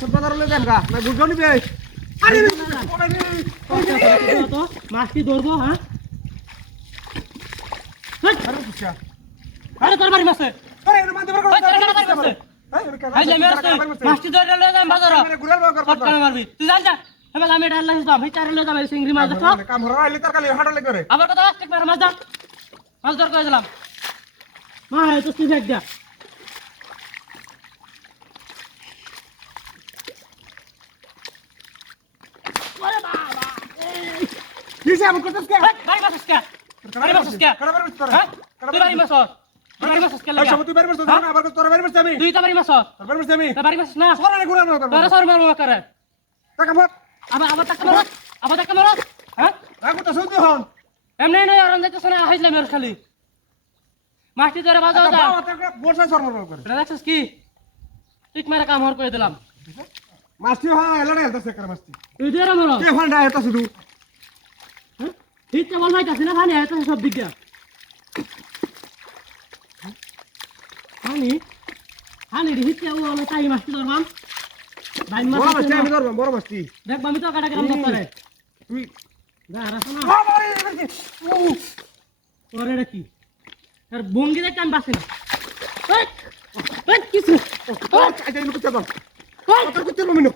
সব বাজার লয়ে যান গা না বুঝো নিবে আরে তো মাছ কি ধরবো হ্যাঁ আরে পুষা আরে তোর বাড়ি মাছে আরে এর মাঝে বড় মাছে এই যে মেরে মাছটি ধরে লয়ে যাম বাজার গুলাল বাগার কত করে মারবি তুই জান যা এবার আমি এটা আল্লাহ হিসাব আমি চারে লয়ে যাম চিংড়ি মাছ দেখো কাম হরা আইলি তার কালি হাড়ালে করে আবার কত ঠিক মার মাছ ধর মাছ ধর করে দিলাম মা এই তো তুই ফেক দে ওরে বাবা কিসে আমি করতেছ কে বাড়ি মাছ কে বাড়ি মাছ কে কারা বাড়ি তোর হ্যাঁ তুই বাড়ি মাছ বাড়ি মাছ কে লাগা সব তুই বাড়ি বসছ না আবার তোর বাড়ি বসছ আমি তুই তো বাড়ি মাছ তোর বাড়ি বসছ আমি তা বাড়ি মাছ না সরালে গুলাল না তোরা সর মারবো করে টাকা মত আবার টাকা মারো হ্যাঁ রাখো তো সৌদি হন এমনি নয় আর যাইতেছ না হাইলে মের খালি মাছটি ধরে বাজাও যা বাবা তোর বর্ষা শর্মা করে এটা দেখছিস কি ঠিক মারা কাম হর করে দিলাম মাছটি হয় এলাড়ে হেলতাছে কার মাছটি তুই ধরে মারো কে ফান্ডা হেলতা শুধু হ্যাঁ ঠিক তো বল ভাই কাছে না পানি আইতো সব দিক দিয়া পানি হিতে ও আমি তাই মাছটি ধরবাম ভাই বড় মাছ মাছটি আমি ধরব বড় মাছটি দেখ আমি তো কাটা গ্রাম দপ্তরে তুই যা রাখো না বাবারে তোর এটা কি আর বঙ্গি দেখতে আমি বাসে না কিছু আচ্ছা ইনু কুতে দাও কত কুতে লমিনো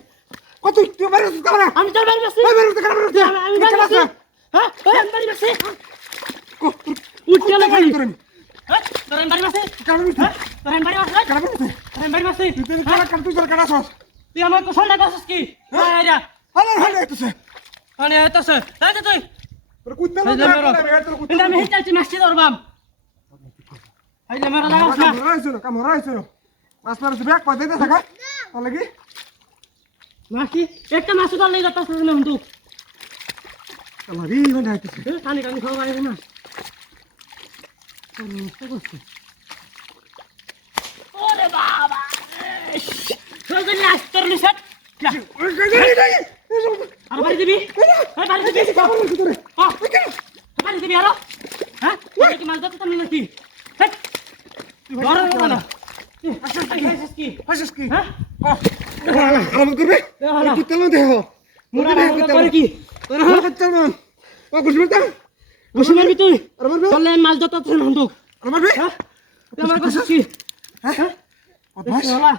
কত তুই বাইরে তুই না আমি তোর বাড়ি বাসি বাইরে তুই কারা বাইরে আমি বাড়ি বাসি হ্যাঁ আমি বাড়ি বাসি উঠতে না খালি হ্যাঁ তোর বাড়ি বাসি কারা বাইরে তোর বাড়ি বাসি কারা বাইরে তোর বাড়ি বাসি তুই কারা কার তুই কারা সস তুই আমার কোসল না করছিস কি হ্যাঁ যা হালে হালে তুই মানে এতছে তাই তো তুই তোর কুতে এই যে মেরো তোর কুতে এটা আমি হিটালছি মাছটি ধরবাম এই যে মেরো লাগাস না কাম হরাইছো মাছ মারছ ব্যাগ পা দিতে থাকা তাহলে কি মাছটি একটা মাছ ধর লই যাতাছ না হুন্দু আমারই মানে আইতেছে কানি কানি খাওয়া পারি না ওরে বাবা তোর জন্য আস্তর লিসট ওই গাড়ি নাই আর বাড়ি দিবি এই বাড়ি দিবি বাড়ি দিবি আরো হ্যাঁ তুই কি মাছ ধরতে না নাকি হ্যাঁ বড় না হাসিস কি হাসিস কি হ্যাঁ আরাম করবে হলো কুতে লো দেহ মুরা করে কি তোর হাত করতে না ও গুছবে তা বসে মারবি তুই আর মারবে চলে মাছ ধরতে না হুন্দু আর মারবে হ্যাঁ তুই আমার কাছে কি হ্যাঁ বস শালা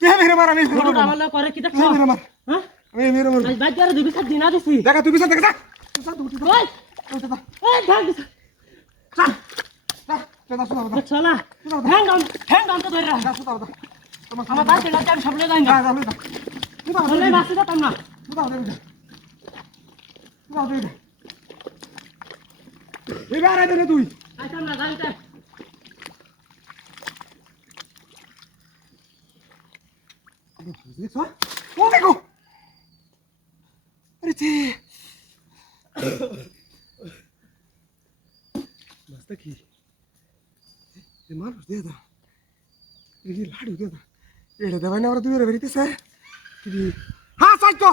কে মেরে মার আমি বড় আমালে করে কি দেখছ মেরে মার হ্যাঁ আমি মেরে মার আজ বাজারে দিবি সাত দিন আদিছি দেখা তুই বিছা দেখা যা তুই উঠে ওই ওই ভাগ দিছ যা যা যা শুনা দাও শালা হ্যাং ডাউন তো ধরে রাখ যা শুনা দাও আমার বাসে না আমি সামনে যাই না যা যা যা চলে বাসে যেতাম না এবার আয় তুই আইতাম না গাড়িতে ও দেখো আরে তে মাস্তা কি এ মানুষ দিয়ে দাও এই লাড়ু দিয়ে দাও এটা দেবাই না ওরা দুই বেরিতেছে হ্যাঁ সাইকো